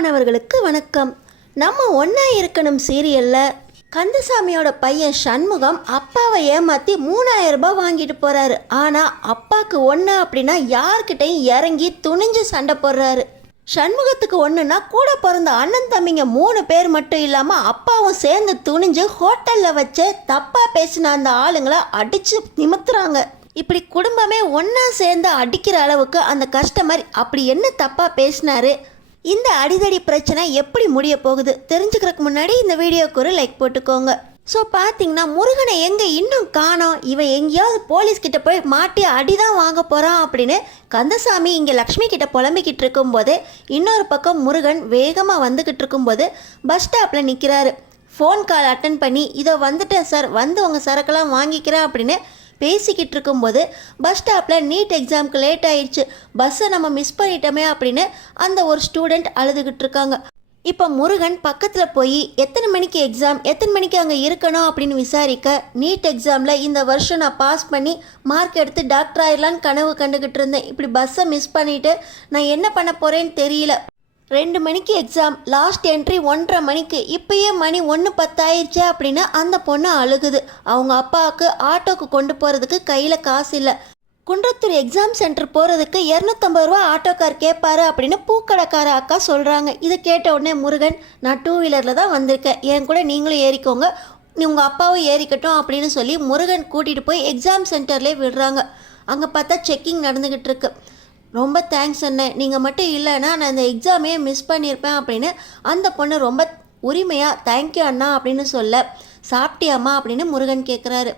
அன்பானவர்களுக்கு வணக்கம். நம்ம ஒன்றா இருக்கணும் சீரியலில் கந்தசாமியோட பையன் சண்முகம் அப்பாவை ஏமாற்றி 3000 ரூபாய் வாங்கிட்டு போகிறாரு. ஆனால் அப்பாவுக்கு ஒன்று அப்படின்னா யார்கிட்டையும் இறங்கி துணிஞ்சு சண்டை போடுறாரு. சண்முகத்துக்கு ஒன்றுனா கூட பிறந்த அண்ணன் தம்பிங்க 3 பேர் மட்டும் இல்லாமல் அப்பாவும் சேர்ந்து துணிஞ்சு ஹோட்டலில் வச்சு தப்பாக பேசின அந்த ஆளுங்களை அடித்து நிமித்துறாங்க. இப்படி குடும்பமே ஒன்றா சேர்ந்து அடிக்கிற அளவுக்கு அந்த கஸ்டமர் அப்படி என்ன தப்பாக பேசினாரு? இந்த அடிதடி பிரச்சனை எப்படி முடிய போகுது தெரிஞ்சுக்கிறதுக்கு முன்னாடி இந்த வீடியோக்கு ஒரு லைக் போட்டுக்கோங்க. ஸோ பார்த்தீங்கன்னா முருகனை எங்கே இன்னும் காணோம், இவன் எங்கேயாவது போலீஸ்கிட்ட போய் மாட்டி அடிதான் வாங்க போகிறான் அப்படின்னு கந்தசாமி இங்கே லக்ஷ்மி கிட்ட புலம்பிக்கிட்டு இருக்கும்போது இன்னொரு பக்கம் முருகன் வேகமாக வந்துக்கிட்டு இருக்கும்போது பஸ் ஸ்டாப்பில் நிற்கிறாரு. ஃபோன் கால் அட்டன் பண்ணி இதோ வந்துட்டேன் சார், வந்து உங்கள் சரக்கெல்லாம் வாங்கிக்கிறேன் அப்படின்னு பேசிக்கிட்டு இருக்கும்போது பஸ் ஸ்டாப்பில் நீட் எக்ஸாமுக்கு லேட் ஆயிடுச்சு, பஸ்ஸை நம்ம மிஸ் பண்ணிட்டோமே அப்படின்னு அந்த ஒரு ஸ்டூடெண்ட் அழுதுகிட்டு இருக்காங்க. இப்போ முருகன் பக்கத்தில் போய் எத்தனை மணிக்கு எக்ஸாம், எத்தனை மணிக்கு அங்கே இருக்கணும் அப்படின்னு விசாரிக்க, நீட் எக்ஸாமில் இந்த வருஷம் நான் பாஸ் பண்ணி மார்க் எடுத்து டாக்டர் ஆயிடலான்னு கனவு கண்டுக்கிட்டு இருந்தேன், இப்படி பஸ்ஸை மிஸ் பண்ணிவிட்டு நான் என்ன பண்ண போகிறேன்னு தெரியல, 2 மணிக்கு எக்ஸாம், லாஸ்ட் என்ட்ரி 1:30 மணிக்கு, இப்போயே மணி 1:10 ஆயிடுச்சு அப்படின்னு அந்த பொண்ணு அழுகுது. அவங்க அப்பாவுக்கு ஆட்டோக்கு கொண்டு போகிறதுக்கு கையில் காசு இல்லை. குன்றத்தூர் எக்ஸாம் சென்டர் போகிறதுக்கு 250 ரூபா ஆட்டோக்கார் கேட்பாரு அப்படின்னு பூக்கடைக்கார அக்கா சொல்கிறாங்க. இதை கேட்ட உடனே முருகன், நான் 2 வீலரில் தான் வந்திருக்கேன், என் கூட நீங்களும் ஏறிக்கோங்க, உங்கள் அப்பாவும் ஏறிக்கட்டும் அப்படின்னு சொல்லி முருகன் கூட்டிகிட்டு போய் எக்ஸாம் சென்டர்லேயே விடுறாங்க. அங்கே பார்த்தா செக்கிங் நடந்துக்கிட்டு இருக்கு. ரொம்ப தேங்க்ஸ் அண்ணன், நீங்கள் மட்டும் இல்லைன்னா நான் இந்த எக்ஸாமையே மிஸ் பண்ணியிருப்பேன் அப்படின்னு அந்த பொண்ணு ரொம்ப உரிமையாக தேங்க்யூ அண்ணா அப்படின்னு சொல்ல, சாப்பிட்டியாம்மா அப்படின்னு முருகன் கேட்குறாரு.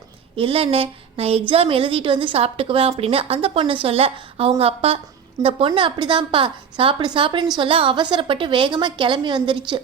இல்லைண்ணே, நான் எக்ஸாம் எழுதிட்டு வந்து சாப்பிட்டுக்குவேன் அப்படின்னு அந்த பொண்ணு சொல்ல, அவங்க அப்பா இந்த பொண்ணு அப்படிதான்ப்பா சாப்பிடுன்னு சொல்ல அவசரப்பட்டு வேகமாக கிளம்பி வந்துருச்சு,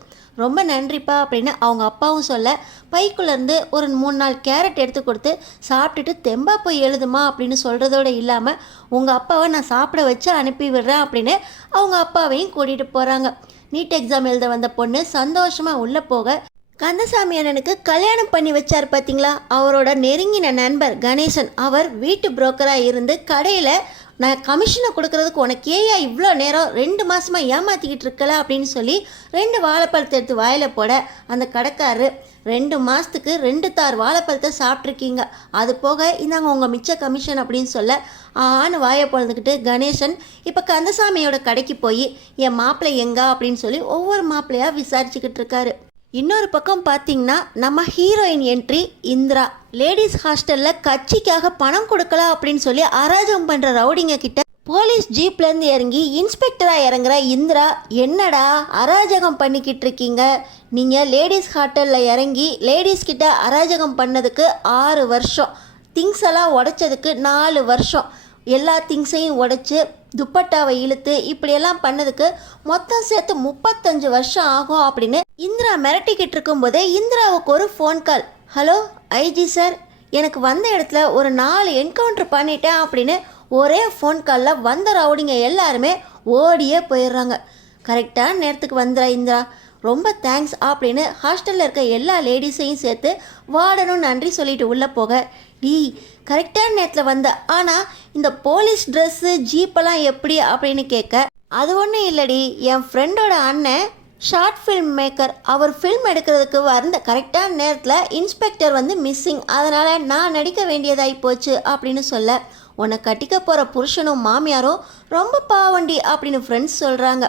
ரொம்ப நன்றிப்பா அப்படின்னு அவங்க அப்பாவும் சொல்ல, பைக்குள்ளேருந்து ஒரு 3-4 கேரட் எடுத்து கொடுத்து சாப்பிட்டுட்டு தெம்பா போய் எழுதுமா அப்படின்னு சொல்கிறதோடு இல்லாமல் உங்கள் அப்பாவை நான் சாப்பிட வச்சு அனுப்பி விடுறேன் அப்படின்னு அவங்க அப்பாவையும் கூட்டிகிட்டு போகிறாங்க. நீட் எக்ஸாம் எழுத வந்த பொண்ணு சந்தோஷமாக உள்ளே போக, கந்தசாமி அண்ணனுக்கு கல்யாணம் பண்ணி வச்சார் பார்த்தீங்களா, அவரோட நெருங்கின நண்பர் கணேசன், அவர் வீட்டு புரோக்கராக இருந்து கடையில் நான் கமிஷனை கொடுக்கறதுக்கு உனக்கு ஏயா இவ்வளோ நேரம் 2 மாதமாக ஏமாற்றிக்கிட்டு இருக்கல அப்படின்னு சொல்லி 2 வாழைப்பழத்தை எடுத்து வாயில் போட, அந்த கடைக்காரரு 2 மாதத்துக்கு 2 தார் வாழைப்பழத்தை சாப்பிட்ருக்கீங்க, அது போக இந்தாங்க உங்கள் மிச்ச கமிஷன் அப்படின்னு சொல்ல ஆன்னு வாயை பொழுதுக்கிட்டு கணேசன் இப்போ கந்தசாமியோட கடைக்கு போய் என் மாப்பிள்ளை எங்கா அப்படின்னு சொல்லி ஒவ்வொரு மாப்பிள்ளையாக விசாரிச்சுக்கிட்டு இருக்காரு. இன்னொரு பக்கம் பார்த்தீங்கன்னா நம்ம ஹீரோயின் என்ட்ரி இந்திரா லேடிஸ் ஹாஸ்டலில் கட்சிக்காக பணம் கொடுக்கல அப்படின்னு சொல்லி அராஜகம் பண்ணுற ரவுடிங்க கிட்ட போலீஸ் ஜீப்லேருந்து இறங்கி இன்ஸ்பெக்டராக இறங்குற இந்திரா, என்னடா அராஜகம் பண்ணிக்கிட்டு இருக்கீங்க, நீங்கள் லேடிஸ் ஹாஸ்டலில் இறங்கி லேடிஸ் கிட்ட அராஜகம் பண்ணதுக்கு 6 வருஷம், திங்ஸ் எல்லாம் உடைச்சதுக்கு 4 வருஷம், எல்லா திங்ஸையும் உடைச்சி துப்பட்டாவை இழுத்து இப்படியெல்லாம் பண்ணதுக்கு மொத்தம் சேர்த்து 35 வருஷம் ஆகும் அப்படின்னு இந்திரா மிரட்டிக்கிட்டு இருக்கும்போதே இந்திராவுக்கு ஒரு phone call. Hello IG sir, எனக்கு வந்த இடத்துல ஒரு 4 என்கவுண்டர் பண்ணிட்டேன் அப்படின்னு ஒரே ஃபோன் காலில் வந்த ரவுடிங்க எல்லாருமே ஓடியே போயிடுறாங்க. கரெக்டான நேரத்துக்கு வந்துடா இந்திரா, ரொம்ப தேங்க்ஸ் அப்படின்னு ஹாஸ்டலில் இருக்க எல்லா லேடிஸையும் சேர்த்து வார்டனும் நன்றி சொல்லிட்டு உள்ளே போக, டீ கரெக்டான நேரத்தில் வந்த, ஆனால் இந்த போலீஸ் ட்ரெஸ்ஸு ஜீப்பெல்லாம் எப்படி அப்படின்னு கேட்க, அது ஒன்றும் இல்லடி, என் ஃப்ரெண்டோட அண்ணன் ஷார்ட் ஃபில்ம் மேக்கர், அவர் ஃபில்ம் எடுக்கிறதுக்கு வந்த கரெக்டான நேரத்தில் இன்ஸ்பெக்டர் வந்து மிஸ்ஸிங், அதனால் நான் நடிக்க வேண்டியதாகி போச்சு அப்படின்னு சொல்ல, உன்னை கட்டிக்க போகிற புருஷனும் மாமியாரும் ரொம்ப பாவண்டி அப்படின்னு ஃப்ரெண்ட்ஸ் சொல்கிறாங்க.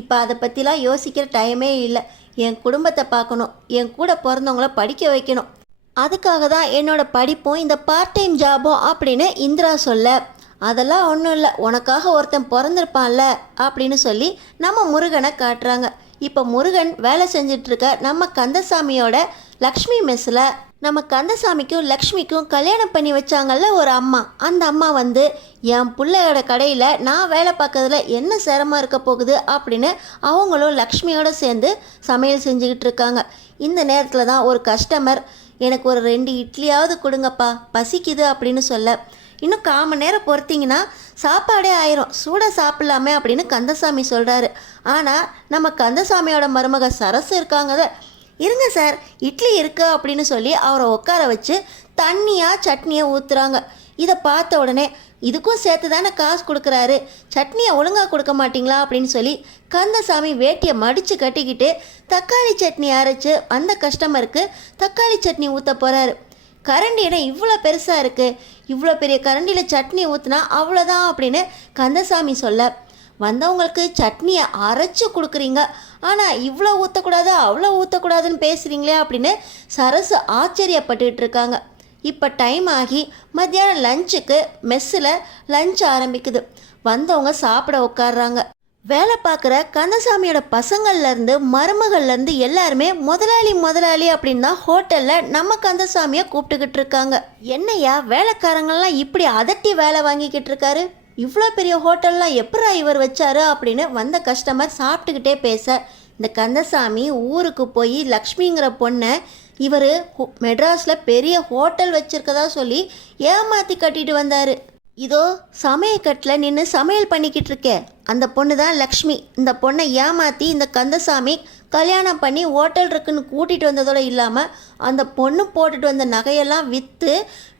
இப்போ அதை பற்றிலாம் யோசிக்கிற டைமே இல்லை, என் குடும்பத்தை பார்க்கணும், என் கூட பிறந்தவங்கள படிக்க வைக்கணும், அதுக்காக தான் என்னோடய படிப்பும் இந்த பார்ட் டைம் ஜாபும் அப்படின்னு இந்திரா சொல்ல, அதெல்லாம் ஒன்றும் இல்லை, உனக்காக ஒருத்தன் பிறந்திருப்பான்ல அப்படின்னு சொல்லி நம்ம முருகனை காட்டுறாங்க. இப்போ முருகன் வேலை செஞ்சிட்ருக்க நம்ம கந்தசாமியோட லக்ஷ்மி மெஸ்ஸில் நம்ம கந்தசாமிக்கும் லக்ஷ்மிக்கும் கல்யாணம் பண்ணி வச்சாங்கல்ல ஒரு அம்மா, அந்த அம்மா வந்து என் பிள்ளையோட கடையில் நான் வேலை பார்க்கறதுல என்ன சிரமம் இருக்க போகுது அப்படின்னு அவங்களும் லக்ஷ்மியோடு சேர்ந்து சமையல் செஞ்சுக்கிட்டு இருக்காங்க. இந்த நேரத்தில் தான் ஒரு கஸ்டமர், எனக்கு ஒரு 2 இட்லியாவது கொடுங்கப்பா பசிக்குது அப்படின்னு சொல்ல, இன்னும் 1/4 மணி நேரம் பொறுத்திங்கன்னா சாப்பாடே ஆயிரும், சூடாக சாப்பிட்லாமே அப்படின்னு கந்தசாமி சொல்கிறாரு. ஆனால் நம்ம கந்தசாமியோட மருமக சரசு இருக்காங்க, இருங்க சார் இட்லி இருக்கு அப்படின்னு சொல்லி அவரை உட்கார வச்சு தண்ணியாக சட்னியை ஊற்றுறாங்க. இதை பார்த்த உடனே இதுக்கும் சேர்த்து தானே காசு கொடுக்குறாரு, சட்னியை ஒழுங்காக கொடுக்க மாட்டிங்களா அப்படின்னு சொல்லி கந்தசாமி வேட்டியை மடித்து கட்டிக்கிட்டு தக்காளி சட்னி அரைச்சி அந்த கஸ்டமருக்கு தக்காளி சட்னி ஊற்ற போகிறாரு. கரண்டி இடம் இவ்வளோ பெருசாக இருக்குது, இவ்வளோ பெரிய கரண்டியில் சட்னி ஊற்றுனா அவ்வளோதான் அப்படின்னு கந்தசாமி சொல்ல, வந்தவங்களுக்கு சட்னியை அரைச்சி கொடுக்குறீங்க, ஆனால் இவ்வளோ ஊற்றக்கூடாது அவ்வளோ ஊற்றக்கூடாதுன்னு பேசுகிறீங்களே அப்படின்னு சரசு ஆச்சரியப்பட்டுக்கிட்டு இருக்காங்க. இப்போ டைம் ஆகி மத்தியானம் லஞ்சுக்கு மெஸ்ஸில் லஞ்ச் ஆரம்பிக்குது. வந்தவங்க சாப்பிட உட்காடுறாங்க. வேலை பார்க்குற கந்தசாமியோட பசங்கள்லேருந்து மருமகள்லேருந்து எல்லாருமே முதலாளி முதலாளி அப்படின்னு தான் ஹோட்டலில் நம்ம கந்தசாமியை கூப்பிட்டுக்கிட்டு இருக்காங்க. என்னையா வேலைக்காரங்கள்லாம் இப்படி அதட்டி வேலை வாங்கிக்கிட்டு இருக்காரு, இவ்வளோ பெரிய ஹோட்டல்லாம் எப்படா இவர் வச்சாரு அப்படின்னு வந்த கஸ்டமர் சாப்பிட்டுக்கிட்டே பேச, இந்த கந்தசாமி ஊருக்கு போய் லக்ஷ்மிங்கிற பொண்ணை இவர் மெட்ராஸில் பெரிய ஹோட்டல் வச்சுருக்கதா சொல்லி ஏமாற்றி கட்டிட்டு வந்தார். இதோ சமையக்கட்டில் நின்று சமையல் பண்ணிக்கிட்டு இருக்கே அந்த பொண்ணு தான் லக்ஷ்மி. இந்த பொண்ணை ஏமாற்றி இந்த கந்தசாமி கல்யாணம் பண்ணி ஹோட்டல் இருக்குன்னு கூட்டிகிட்டு வந்ததோடு இல்லாமல் அந்த பொண்ணு போட்டுட்டு வந்த நகையெல்லாம் விற்று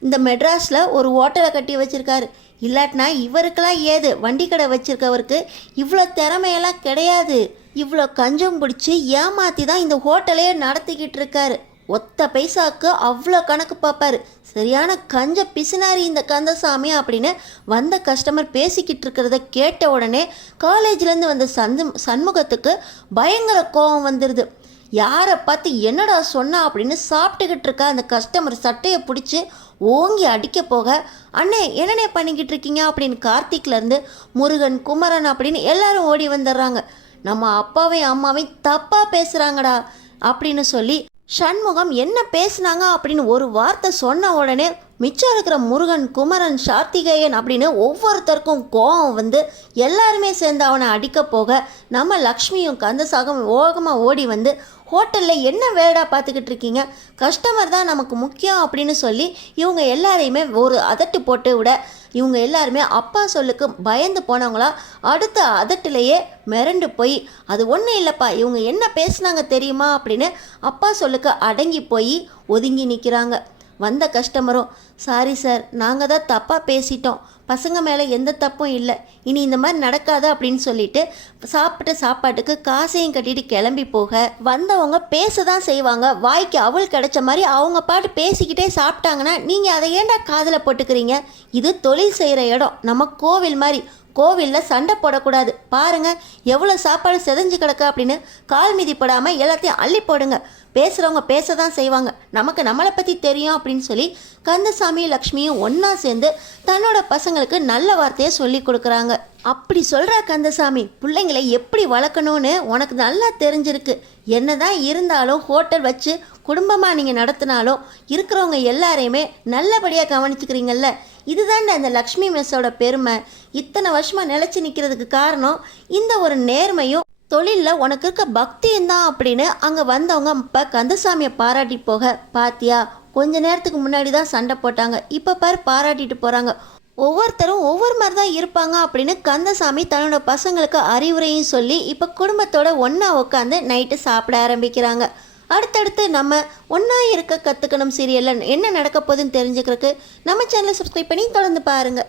இந்த மெட்ராஸில் ஒரு ஹோட்டலை கட்டி வச்சுருக்காரு. இல்லாட்டினா இவருக்கெல்லாம் ஏது வண்டி கடை வச்சுருக்கவருக்கு இவ்வளோ திறமையெல்லாம் கிடையாது. இவ்வளோ கஞ்சம் பிடிச்சி ஏமாற்றி தான் இந்த ஹோட்டலையே நடத்திக்கிட்டு இருக்காரு. ஒத்த பைசாவுக்கு அவ்வளோ கணக்கு பார்ப்பார். சரியான கஞ்ச பிசினாரி இந்த கந்தசாமி அப்படின்னு வந்த கஸ்டமர் பேசிக்கிட்டு இருக்கிறத கேட்ட உடனே காலேஜ்லேருந்து வந்த சண்முகத்துக்கு பயங்கர கோபம் வந்துடுது. யாரை பார்த்து என்னடா சொன்னா அப்படின்னு சாப்பிட்டுக்கிட்டு இருக்க அந்த கஸ்டமர் சட்டையை பிடிச்சி ஓங்கி அடிக்க போக, அண்ணே என்னண்ணே பண்ணிக்கிட்டு இருக்கீங்க அப்படின்னு கார்த்திக்லேருந்து முருகன் குமரன் அப்படின்னு எல்லாரும் ஓடி வந்துடுறாங்க. நம்ம அப்பாவையும் அம்மாவையும் தப்பாக பேசுகிறாங்கடா அப்படின்னு சொல்லி சண்முகம் என்ன பேசுனாங்க அப்படின்னு ஒரு வார்த்தை சொன்ன உடனே மிச்சம் இருக்கிற முருகன் குமரன் கார்த்திகேயன் அப்படின்னு ஒவ்வொருத்தருக்கும் கோபம் வந்து எல்லாருமே சேர்ந்து அவனை அடிக்க போக, நம்ம லக்ஷ்மியும் கந்தசாகம் ஓகமாக ஓடி வந்து ஹோட்டலில் என்ன வேலைடா பார்த்துக்கிட்டு இருக்கீங்க, கஸ்டமர் தான் நமக்கு முக்கியம் அப்படின்னு சொல்லி இவங்க எல்லாரையுமே ஒரு அதட்டு போட்டு விட, இவங்க எல்லாருமே அப்பா சொல்லுக்கு பயந்து போனவங்களா அடுத்த அதட்டிலேயே மிரண்டு போய், அது ஒன்றும் இல்லைப்பா இவங்க என்ன பேசுனாங்க தெரியுமா அப்படின்னு அப்பா சொல்லுக்கு அடங்கி போய் ஒதுங்கி நிற்கிறாங்க. வந்த கஸ்டமரும், சாரி சார் நாங்கள் தான் தப்பாக பேசிட்டோம், பசங்க மேலே எந்த தப்பும் இல்லை, இனி இந்த மாதிரி நடக்காது அப்படின்னு சொல்லிட்டு சாப்பிட்ட சாப்பாட்டுக்கு காசையும் கட்டிட்டு கிளம்பி போக, வந்தவங்க பேச தான் செய்வாங்க. வாய்க்கு அவள் கிடைச்ச மாதிரி அவங்க பாட்டு பேசிக்கிட்டே சாப்பிட்டாங்கன்னா நீங்கள் அதை ஏன்டா காதில் போட்டுக்கிறீங்க? இது தொழில் செய்கிற இடம், நம்ம கோவில் மாதிரி. கோவிலில் சண்டை போடக்கூடாது. பாருங்கள் எவ்வளோ சாப்பாடு செதஞ்சு கிடக்கு அப்படின்னு கால் மிதி போடாமல் எல்லாத்தையும் அள்ளி போடுங்க. பேசுகிறவங்க பேச தான் செய்வாங்க, நமக்கு நம்மளை பற்றி தெரியும் அப்படின்னு சொல்லி கந்தசாமியும் லக்ஷ்மியும் ஒன்றா சேர்ந்து தன்னோட பசங்களுக்கு நல்ல வார்த்தையை சொல்லி கொடுக்குறாங்க. அப்படி சொல்கிற கந்தசாமி, பிள்ளைங்களை எப்படி வளர்க்கணும்னு உனக்கு நல்லா தெரிஞ்சிருக்கு. என்ன தான் இருந்தாலும் ஹோட்டல் வச்சு குடும்பமாக நீங்கள் நடத்தினாலும் இருக்கிறவங்க எல்லாரையுமே நல்லபடியாக கவனிச்சுக்கிறீங்கல்ல, இதுதான் அந்த லக்ஷ்மி மெஸ்ஸோட பெருமை. இத்தனை வருஷமாக நிலச்சி நிற்கிறதுக்கு காரணம் இந்த ஒரு நேர்மையும் தொழிலில் உனக்கு இருக்க பக்தியும் தான் அப்படின்னு அங்கே வந்தவங்க இப்போ கந்தசாமியை பாராட்டி போக, பாத்தியா கொஞ்ச நேரத்துக்கு முன்னாடி தான் சண்டை போட்டாங்க, இப்போ பாரு பாராட்டிட்டு போகிறாங்க, ஒவ்வொருத்தரும் ஒவ்வொரு மாதிரி தான் இருப்பாங்க அப்படின்னு கந்தசாமி தன்னோட பசங்களுக்கு அறிவுரையும் சொல்லி இப்போ குடும்பத்தோட ஒன்றா உட்காந்து நைட்டு சாப்பிட ஆரம்பிக்கிறாங்க. அடுத்தடுத்து நம்ம ஒன்றா இருக்க கற்றுக்கணும் சீரியலில் என்ன நடக்க போகுதுன்னு தெரிஞ்சுக்கிறதுக்கு நம்ம சேனலை சப்ஸ்கிரைப் பண்ணி தொடர்ந்து பாருங்கள்.